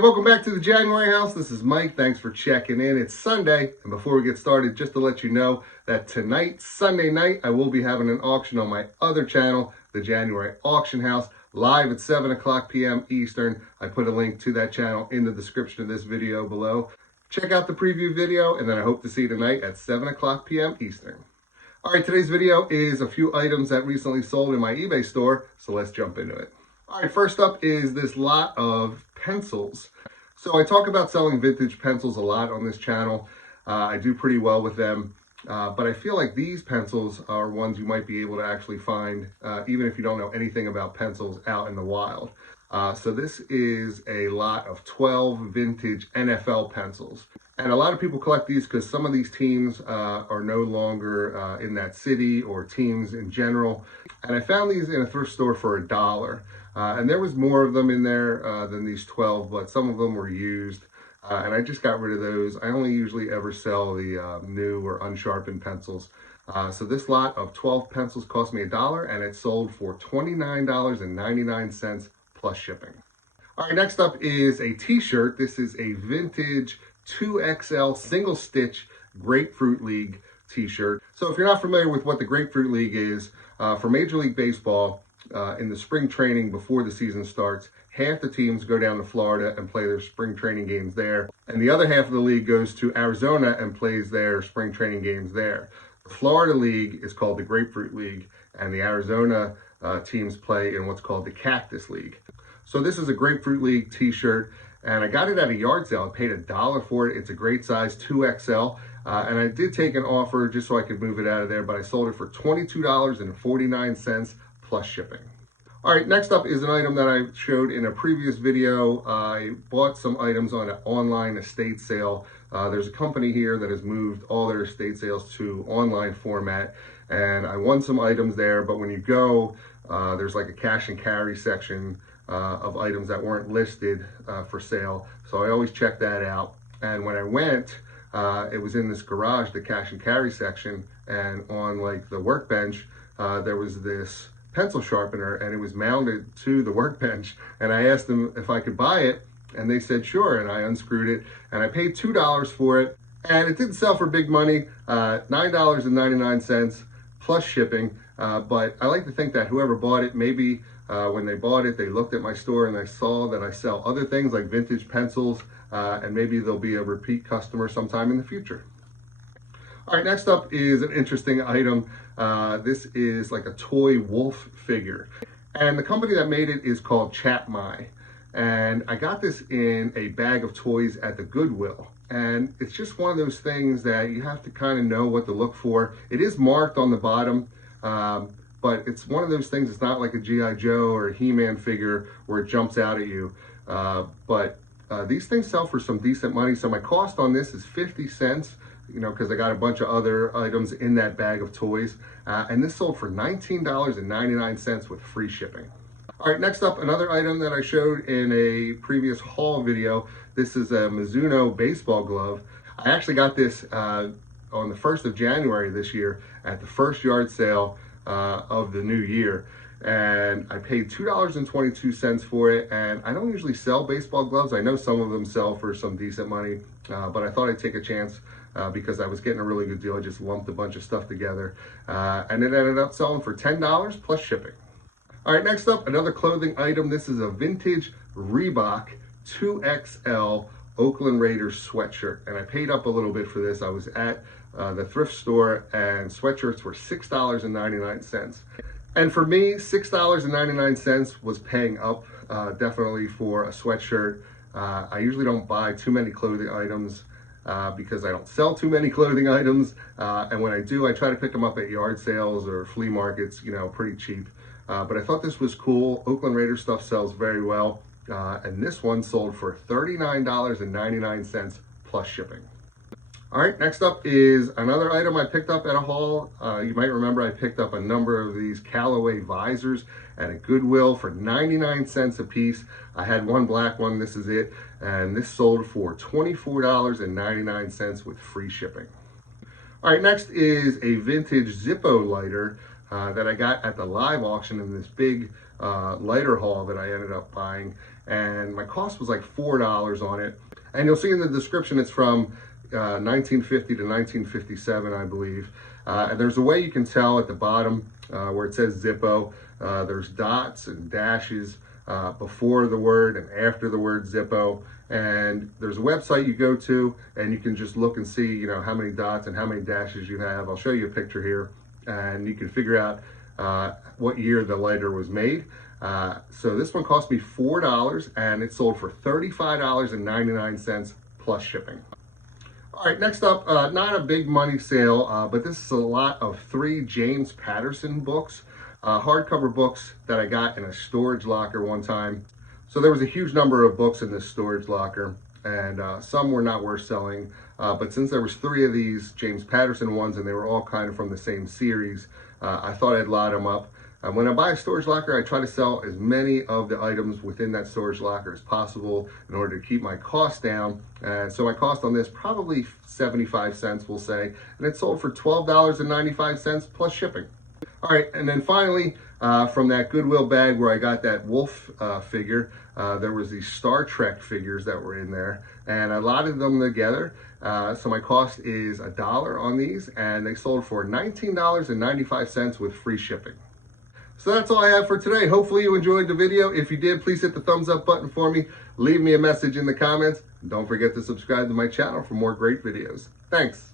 Welcome back to the January house. This is Mike. Thanks for checking in. It's Sunday, and before we get started, just to let you know that tonight, Sunday night, I will be having an auction on my other channel, the January Auction House, live at 7 o'clock p.m. Eastern. I put a link to that channel in the description of this video below. Check out the preview video, and then I hope to see you tonight at 7 o'clock p.m. Eastern. All right, today's video is a few items that recently sold in my eBay store, so let's jump into it. All right, first up is this lot of pencils. So I talk about selling vintage pencils a lot on this channel. I do pretty well with them, but I feel like these pencils are ones you might be able to actually find, even if you don't know anything about pencils out in the wild. So this is a lot of 12 vintage NFL pencils. And a lot of people collect these because some of these teams are no longer in that city, or teams in general. And I found these in a thrift store for $1. And there was more of them in there than these 12, but some of them were used. And I just got rid of those. I only usually ever sell the new or unsharpened pencils. So this lot of 12 pencils cost me $1, and it sold for $29.99 plus shipping. All right, next up is a t-shirt. This is a vintage 2XL single stitch Grapefruit League t-shirt. So if you're not familiar with what the Grapefruit League is, for Major League Baseball, in the spring training before the season starts, half the teams go down to Florida and play their spring training games there, and the other half of the league goes to Arizona and plays their spring training games there. The Florida League is called the Grapefruit League, and the Arizona teams play in what's called the Cactus League. So this is a Grapefruit League t-shirt, and I got it at a yard sale. I paid $1 for it. It's a great size, 2XL, and I did take an offer just so I could move it out of there, but I sold it for $22.49 plus shipping. All right, next up is an item that I showed in a previous video. I bought some items on an online estate sale. There's a company here that has moved all their estate sales to online format, and I won some items there, but when you go, there's like a cash and carry section of items that weren't listed for sale. So I always check that out. And when I went, it was in this garage, the cash and carry section, and on like the workbench, there was this pencil sharpener, and it was mounted to the workbench, and I asked them if I could buy it, and they said sure, and I unscrewed it, and I paid $2 for it, and it didn't sell for big money, $9.99 plus shipping, but I like to think that whoever bought it, maybe when they bought it, they looked at my store and they saw that I sell other things like vintage pencils, and maybe they'll be a repeat customer sometime in the future. All right, next up is an interesting item. This is like a toy wolf figure. And the company that made it is called Chatmy. And I got this in a bag of toys at the Goodwill. And it's just one of those things that you have to kind of know what to look for. It is marked on the bottom, but it's one of those things, it's not like a G.I. Joe or a He-Man figure where it jumps out at you. But these things sell for some decent money. So my cost on this is 50 cents. You know, because I got a bunch of other items in that bag of toys. And this sold for $19.99 with free shipping. All right, next up, another item that I showed in a previous haul video. This is a Mizuno baseball glove. I actually got this on the 1st of January this year at the first yard sale of the new year. And I paid $2.22 for it, and I don't usually sell baseball gloves. I know some of them sell for some decent money, but I thought I'd take a chance because I was getting a really good deal. I just lumped a bunch of stuff together, and it ended up selling for $10 plus shipping. All right, next up, another clothing item. This is a vintage Reebok 2XL Oakland Raiders sweatshirt, and I paid up a little bit for this. I was at the thrift store, and sweatshirts were $6.99. And for me, $6.99 was paying up definitely for a sweatshirt. I usually don't buy too many clothing items because I don't sell too many clothing items. And when I do, I try to pick them up at yard sales or flea markets, you know, pretty cheap. But I thought this was cool. Oakland Raiders stuff sells very well. And this one sold for $39.99 plus shipping. All right, next up is another item I picked up at a haul. You might remember I picked up a number of these Callaway visors at a Goodwill for 99 cents a piece. I had one black one, this is it, and this sold for $24.99 with free shipping. All right, next is a vintage Zippo lighter. that I got at the live auction in this big lighter haul that I ended up buying, and my cost was like $4 on it. And you'll see in the description it's from 1950 to 1957, I believe. And there's a way you can tell at the bottom where it says Zippo. There's dots and dashes before the word and after the word Zippo. And there's a website you go to, and you can just look and see, you know, how many dots and how many dashes you have. I'll show you a picture here, and you can figure out what year the lighter was made. So this one cost me $4, and it sold for $35.99 plus shipping. All right, next up, not a big money sale, but this is a lot of 3 James Patterson books, hardcover books that I got in a storage locker one time. So there was a huge number of books in this storage locker, and some were not worth selling. But since there was 3 of these James Patterson ones, and they were all kind of from the same series, I thought I'd lot them up. When I buy a storage locker, I try to sell as many of the items within that storage locker as possible in order to keep my cost down. And so my cost on this, probably 75 cents, we'll say, and it sold for $12.95 plus shipping. All right, and then finally, from that Goodwill bag where I got that wolf figure, there was these Star Trek figures that were in there, and I lotted them together. So my cost is $1 on these, and they sold for $19.95 with free shipping. So that's all I have for today. Hopefully you enjoyed the video. If you did, please hit the thumbs up button for me. Leave me a message in the comments. Don't forget to subscribe to my channel for more great videos. Thanks.